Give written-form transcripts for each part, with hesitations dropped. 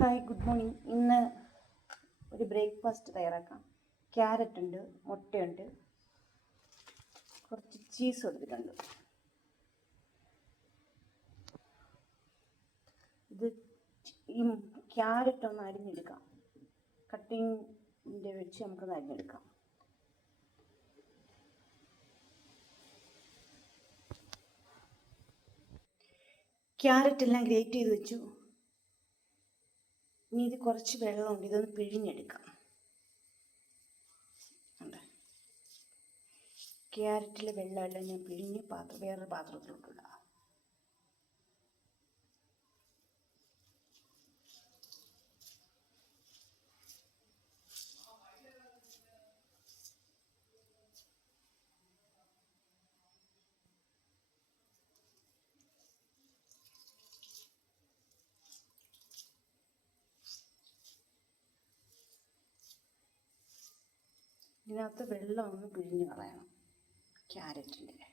Hi, good morning. ഇന്ന് ഒരു breakfast തയ്യാറാക്കാം. ക്യാരറ്റ് ഉണ്ട്, മുട്ടയുണ്ട്, കുറച്ച് ചീസ് എടുത്തിട്ടുണ്ട്. ഇത് ഈ ക്യാരറ്റ് ഒന്ന് അരിഞ്ഞെടുക്കാം. കട്ടിങ്ങിൻ്റെ വെച്ച് നമുക്കൊന്ന് അരിഞ്ഞെടുക്കാം. ക്യാരറ്റ് എല്ലാം ഗ്രേറ്റ് ചെയ്ത് വെച്ചു. ഇനി ഇത് കുറച്ച് വെള്ളമുണ്ട്, ഇതൊന്ന് പിഴിഞ്ഞെടുക്കാം. ക്യാരറ്റിലെ വെള്ളമെല്ലാം ഞാൻ പിഴിഞ്ഞ് വേറൊരു പാത്രത്തിലോട്ടിടാം. ഇതിനകത്ത് വെള്ളം ഒന്ന് പിഴിഞ്ഞ് കളയണം ക്യാരറ്റിൻ്റെ.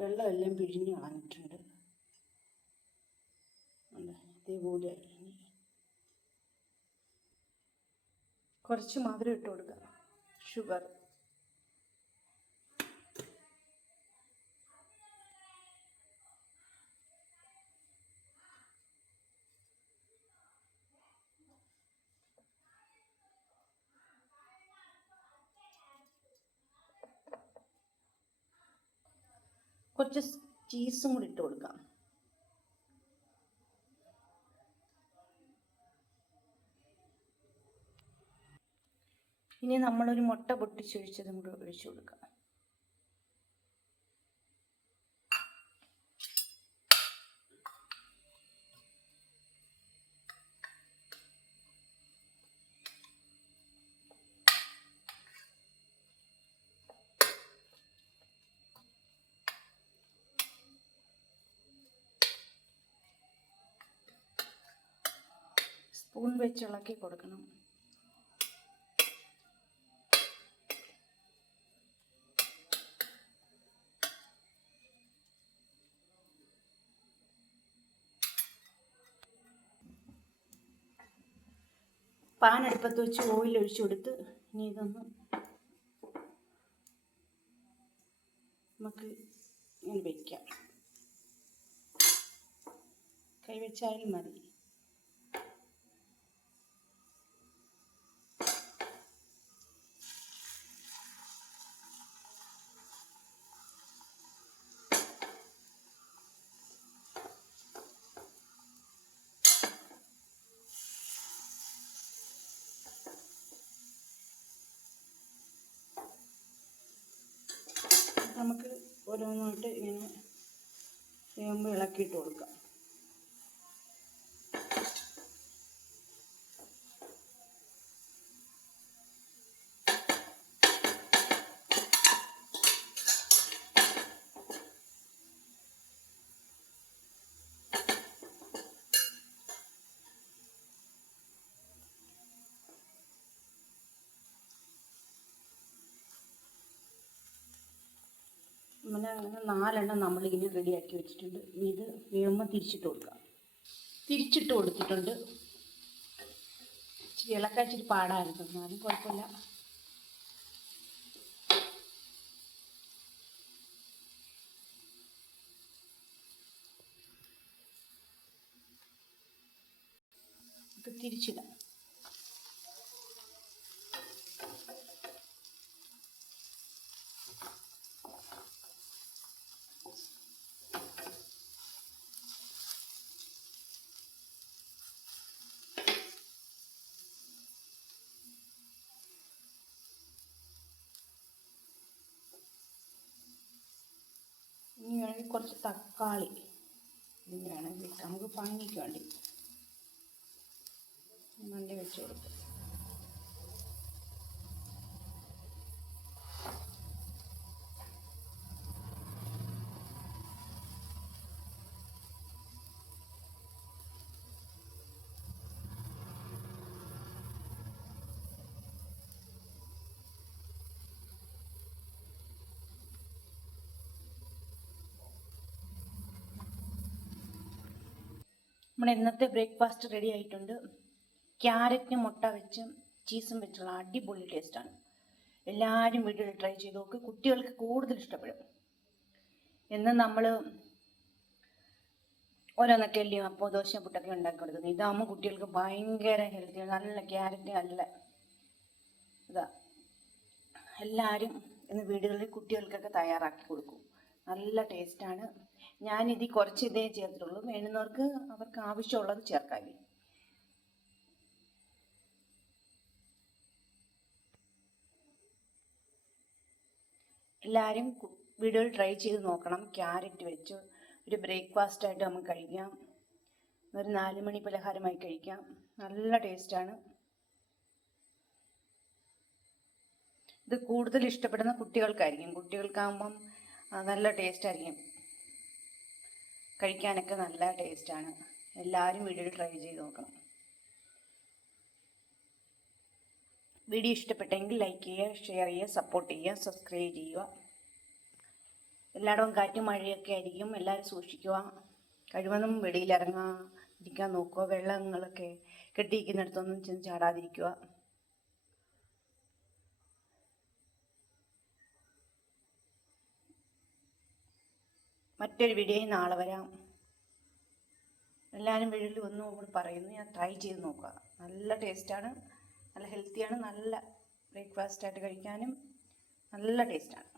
വെള്ളമെല്ലാം പിഴിഞ്ഞ് കളഞ്ഞിട്ടുണ്ട്. ഇതേപോലെ കുറച്ച് മധുരം ഇട്ട് കൊടുക്കുക, ഷുഗർ. കുറച്ച് ചീസും കൂടി ഇട്ട് കൊടുക്കാം. ഇനി നമ്മളൊരു മുട്ട പൊട്ടിച്ചൊഴിച്ചതും കൂടി ഒഴിച്ചു കൊടുക്കാം. സ്പൂൺ വെച്ച് ഇളക്കി കൊടുക്കണം. പാൻ അടുപ്പത്ത് വെച്ച് ഓയിൽ ഒഴിച്ചു കൊടുത്ത് ഇനി ഇതൊന്ന് നമുക്ക് ഇങ്ങനെ വയ്ക്കാം. കൈവച്ചാലും മതി. നമുക്ക് ഓരോന്നായിട്ട് ഇങ്ങനെ വേകുമ്പോൾ ഇളക്കിയിട്ട് കൊടുക്കാം. അങ്ങനെ 4 നമ്മളിങ്ങനെ റെഡിയാക്കി വെച്ചിട്ടുണ്ട്. ഇനി ഇത് വേകുമ്പോൾ തിരിച്ചിട്ട് കൊടുക്കാം. തിരിച്ചിട്ട് കൊടുത്തിട്ടുണ്ട്. ഇച്ചിരി ഇളക്കാൻ ഇച്ചിരി പാടായിരുന്നു, എന്നാലും കുഴപ്പമില്ല. ഇത് തിരിച്ചിടാം. ഇനി വേണമെങ്കിൽ കുറച്ച് തക്കാളി ഇനി വേണമെങ്കിൽ നമുക്ക് ഭംഗിക്ക് വേണ്ടി മണ്ട വെച്ച് കൊടുക്കും. നമ്മുടെ ഇന്നത്തെ ബ്രേക്ക്ഫാസ്റ്റ് റെഡി ആയിട്ടുണ്ട്. ക്യാരറ്റ് മുട്ട വെച്ചും ചീസും വെച്ചുള്ള അടിപൊളി ടേസ്റ്റാണ്. എല്ലാവരും വീട്ടിൽ ട്രൈ ചെയ്ത് നോക്ക്. കുട്ടികൾക്ക് കൂടുതൽ ഇഷ്ടപ്പെടും. എന്ന് നമ്മൾ ഓരോന്നൊക്കെ അല്ലയോ അപ്പോൾ ദോശ പുട്ടൊക്കെ ഉണ്ടാക്കി കൊടുക്കുന്നത്. ഇതാകുമ്പോൾ കുട്ടികൾക്ക് ഭയങ്കര ഹെൽത്തിയാണ്. നല്ല ക്യാരറ്റ് നല്ല ഇതാ. എല്ലാവരും ഇന്ന് വീടുകളിൽ കുട്ടികൾക്കൊക്കെ തയ്യാറാക്കി കൊടുക്കും. നല്ല ടേസ്റ്റാണ്. ഞാനിതിൽ കുറച്ച് ഇതേ ചേർത്തുള്ളൂ. വേണ്ടുന്നവർക്ക് അവർക്ക് ആവശ്യമുള്ളത് ചേർക്കാം. എല്ലാവരും വീഡിയോയിൽ ട്രൈ ചെയ്ത് നോക്കണം. ക്യാരറ്റ് വെച്ച് ഒരു ബ്രേക്ക്ഫാസ്റ്റായിട്ട് നമുക്ക് കഴിക്കാം. ഒരു 4 മണി പലഹാരമായി കഴിക്കാം. നല്ല ടേസ്റ്റാണ്. ഇത് കൂടുതൽ ഇഷ്ടപ്പെടുന്ന കുട്ടികൾക്കായിരിക്കും. കുട്ടികൾക്കാകുമ്പം നല്ല ടേസ്റ്റായിരിക്കും. കഴിക്കാനൊക്കെ നല്ല ടേസ്റ്റാണ്. എല്ലാവരും വീഡിയോയിൽ ട്രൈ ചെയ്ത് നോക്കണം. വീഡിയോ ഇഷ്ടപ്പെട്ടെങ്കിൽ ലൈക്ക് ചെയ്യുക, ഷെയർ ചെയ്യുക, സപ്പോർട്ട് ചെയ്യുക, സബ്സ്ക്രൈബ് ചെയ്യുക. എല്ലായിടവും കാറ്റും മഴയൊക്കെ ആയിരിക്കും. എല്ലാവരും സൂക്ഷിക്കുക. കഴിവതും വെളിയിലിറങ്ങാതിരിക്കാൻ നോക്കുക. വെള്ളങ്ങളൊക്കെ കെട്ടിയിരിക്കുന്നിടത്തൊന്നും ചെന്ന് ചാടാതിരിക്കുക. മറ്റൊരു വീഡിയോയിൽ നാളെ വരാം. എല്ലാവരും വീട്ടിൽ ഒന്നും പറയുന്നു. ഞാൻ ട്രൈ ചെയ്ത് നോക്കുക. നല്ല ടേസ്റ്റാണ്, നല്ല ഹെൽത്തിയാണ്, നല്ല ബ്രേക്ക്ഫാസ്റ്റായിട്ട് കഴിക്കാനും നല്ല ടേസ്റ്റാണ്.